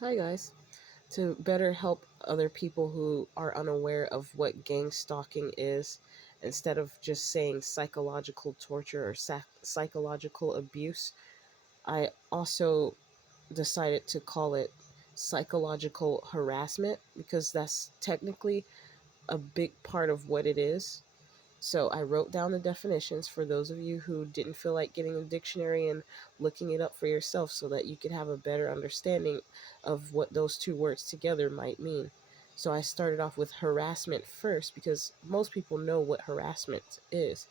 Hi, guys. To better help other people who are unaware of what gang stalking is, instead of just saying psychological torture or psychological abuse, I also decided to call it psychological harassment because that's technically a big part of what it is. So I wrote down the definitions for those of you who didn't feel like getting a dictionary and looking it up for yourself so that you could have a better understanding of what those two words together might mean. So I started off with harassment first because most people know what harassment is.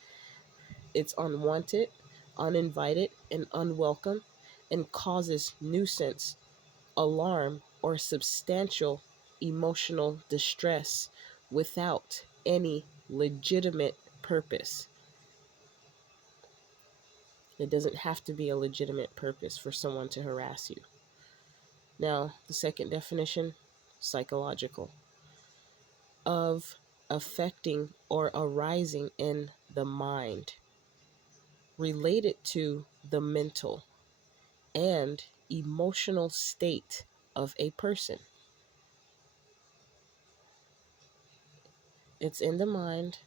It's unwanted, uninvited, and unwelcome and causes nuisance, alarm, or substantial emotional distress without any legitimate purpose. It doesn't have to be a legitimate purpose for someone to harass you. Now, the second definition, psychological, of affecting or arising in the mind, related to the mental and emotional state of a person. It's in the mind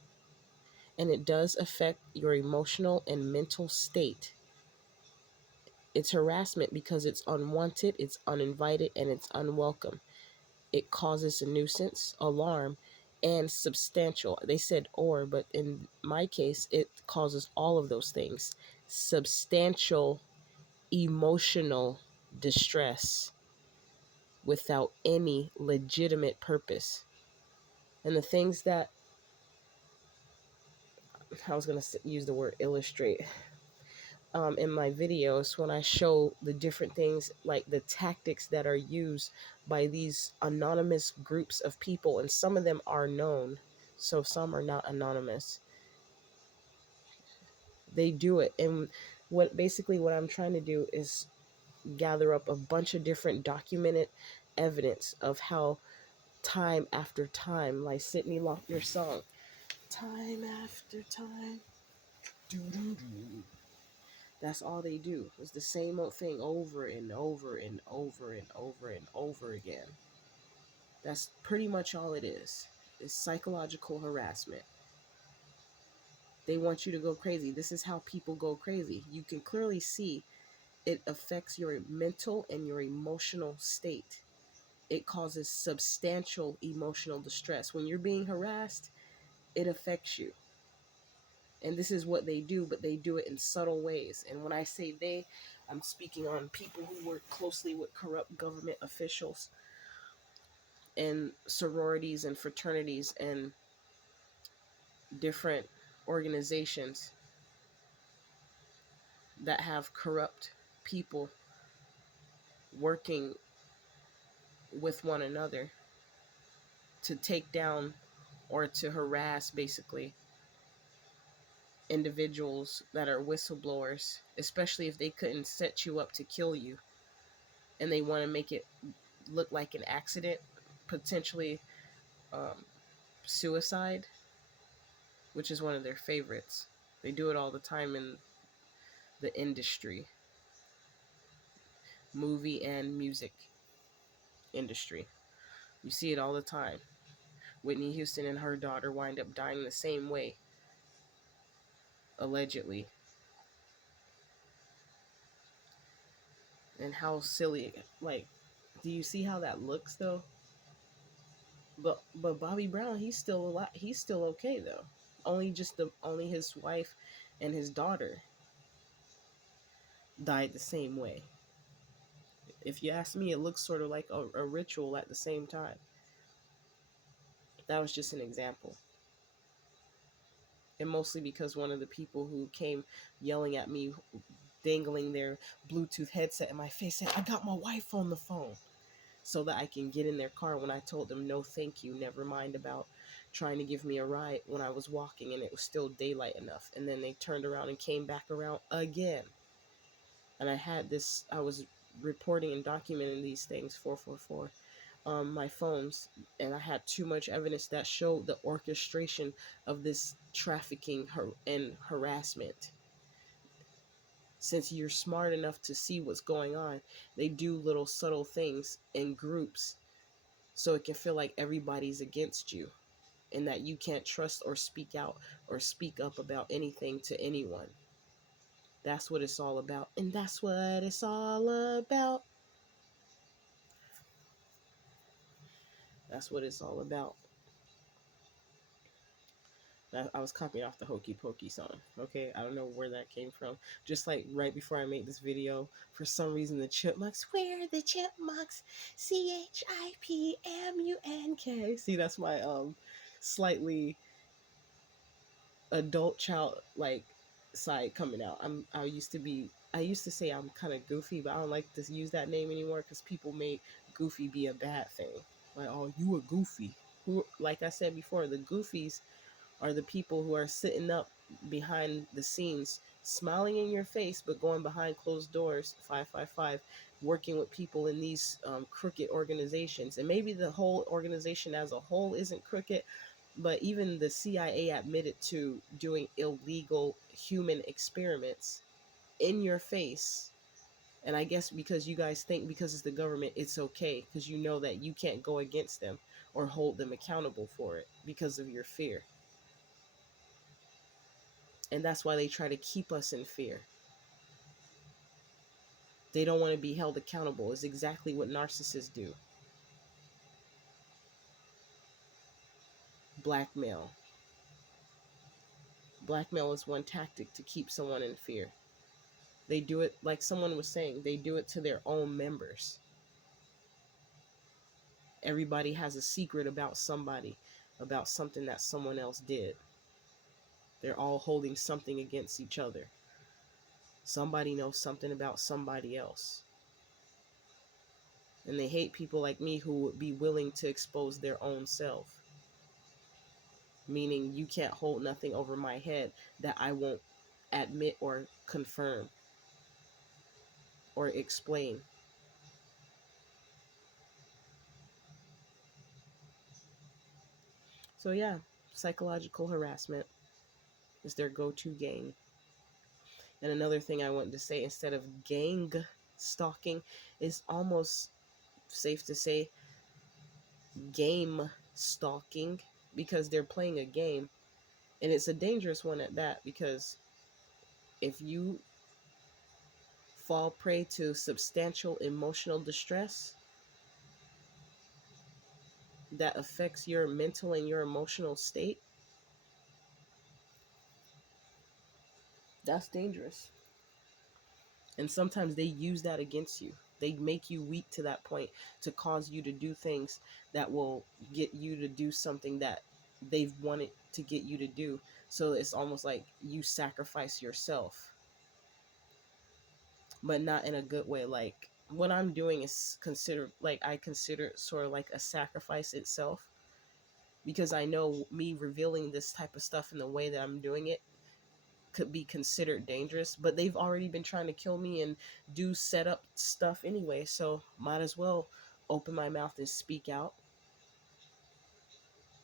and it does affect your emotional and mental state. It's harassment because it's unwanted, it's uninvited, and it's unwelcome. It causes a nuisance, alarm, and substantial. They said or, but in my case, it causes all of those things. Substantial emotional distress without any legitimate purpose. And the things that I was going to use the word illustrate in my videos when I show the different things like the tactics that are used by these anonymous groups of people, and some of them are known, so some are not anonymous. They do it, and what I'm trying to do is gather up a bunch of different documented evidence of how time after time, like Sydney Lochner's song, time after time, doo-doo-doo. That's all they do. It's the same old thing over and over and over and over and over again. That's pretty much all it is. It's psychological harassment. They want you to go crazy. This is how people go crazy. You can clearly see it affects your mental and your emotional state. It causes substantial emotional distress. When you're being harassed, it affects you. And this is what they do, but they do it in subtle ways. And when I say they, I'm speaking on people who work closely with corrupt government officials and sororities and fraternities and different organizations that have corrupt people working with one another to take down or to harass basically individuals that are whistleblowers, especially if they couldn't set you up to kill you and they want to make it look like an accident, potentially um, suicide, which is one of their favorites. They do it all the time in the industry, movie and music industry. You see it all the time. Whitney Houston and her daughter wind up dying the same way, allegedly. And how silly, like, do you see how that looks though? But Bobby Brown, he's still alive. He's still okay though. Only his wife and his daughter died the same way. If you ask me, it looks sort of like a ritual at the same time. That was just an example. And mostly because one of the people who came yelling at me, dangling their Bluetooth headset in my face, said, I got my wife on the phone so that I can get in their car when I told them, no, thank you. Never mind about trying to give me a ride when I was walking and it was still daylight enough. And then they turned around and came back around again. And I was reporting and documenting these things, 444. My phones, and I had too much evidence that showed the orchestration of this trafficking and harassment. Since you're smart enough to see what's going on, they do little subtle things in groups so it can feel like everybody's against you and that you can't trust or speak out or speak up about anything to anyone. That's what it's all about. And that's what it's all about. That's what it's all about. I was copying off the Hokey Pokey song. Okay, I don't know where that came from. Just like right before I made this video, for some reason the Chipmunks, we're the Chipmunks, Chipmunk. See, that's my slightly adult child like side coming out. I used to say I'm kind of goofy, but I don't like to use that name anymore because people made goofy be a bad thing. Like, oh, you a goofy. Who, like I said before, the goofies are the people who are sitting up behind the scenes, smiling in your face, but going behind closed doors, 555, working with people in these crooked organizations. And maybe the whole organization as a whole isn't crooked, but even the CIA admitted to doing illegal human experiments in your face. And I guess because you guys think because it's the government, it's okay, because you know that you can't go against them or hold them accountable for it because of your fear. And that's why they try to keep us in fear. They don't want to be held accountable. Is exactly what narcissists do. Blackmail. Blackmail is one tactic to keep someone in fear. They do it, like someone was saying, they do it to their own members. Everybody has a secret about somebody, about something that someone else did. They're all holding something against each other. Somebody knows something about somebody else. And they hate people like me who would be willing to expose their own self. Meaning you can't hold nothing over my head that I won't admit or confirm or explain. So yeah, psychological harassment is their go-to game. And another thing I wanted to say, instead of gang stalking, is almost safe to say game stalking, because they're playing a game. And it's a dangerous one at that, because if you fall prey to substantial emotional distress that affects your mental and your emotional state, that's dangerous. And sometimes they use that against you. They make you weak to that point to cause you to do things that will get you to do something that they've wanted to get you to do. So it's almost like you sacrifice yourself, but not in a good way. Like what I'm doing is considered, like I consider it sort of like a sacrifice itself, because I know me revealing this type of stuff in the way that I'm doing it could be considered dangerous, but they've already been trying to kill me and do set up stuff anyway, so might as well open my mouth and speak out.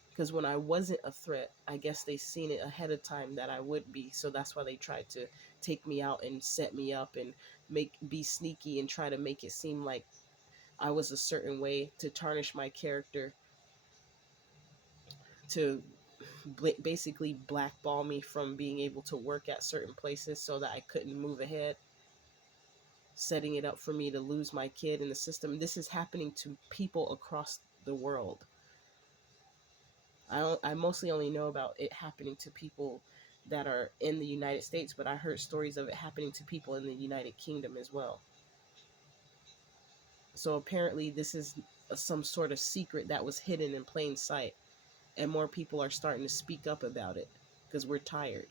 Because when I wasn't a threat, I guess they seen it ahead of time that I would be, so that's why they tried to take me out and set me up and be sneaky and try to make it seem like I was a certain way to tarnish my character, to basically blackball me from being able to work at certain places so that I couldn't move ahead, setting it up for me to lose my kid in the system. This is happening to people across the world. I mostly only know about it happening to people that are in the United States, but I heard stories of it happening to people in the United Kingdom as well. So apparently this is some sort of secret that was hidden in plain sight, and more people are starting to speak up about it because we're tired.